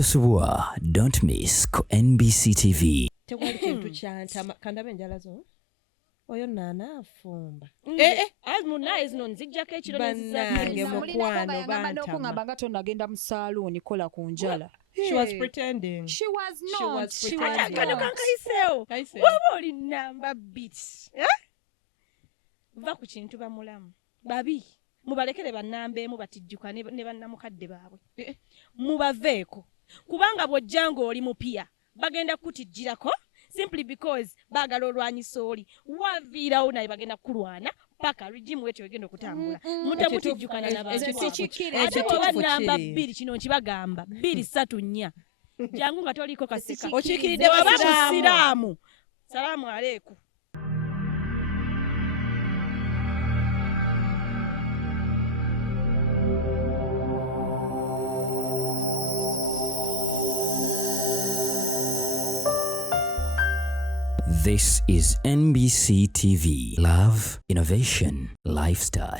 Tosubwa, don't miss ku MBCTV. Tekwali kintu kyantama kandabe enjala zo oyo nana afumba munaye zino nzijjako ekiro bannange mukwano bantama nga tonagenda mu saluuni kola ku njala. She was pretending. She was not. kano kankayiseewo waba oli namba bit va ku kintu bamulamu babi mubalekere bannamba emu batijjuka ne bannamukadde baabwe mubaveeko kubanga bw'ojjanga oli mupiya bagenda kutijjirako simply because baagala olwanyisa oli waviirawo naye bagenda kulwana paka regimu wetyo egenda okutambula mutamutijjukana n'abantu oba namba 2 kino nkibagamba 2 3 4 jangu nga toliko kaseka okiikiridde waba musiraamu salaamu aleikum. This is MBCTV. Love, innovation, lifestyle.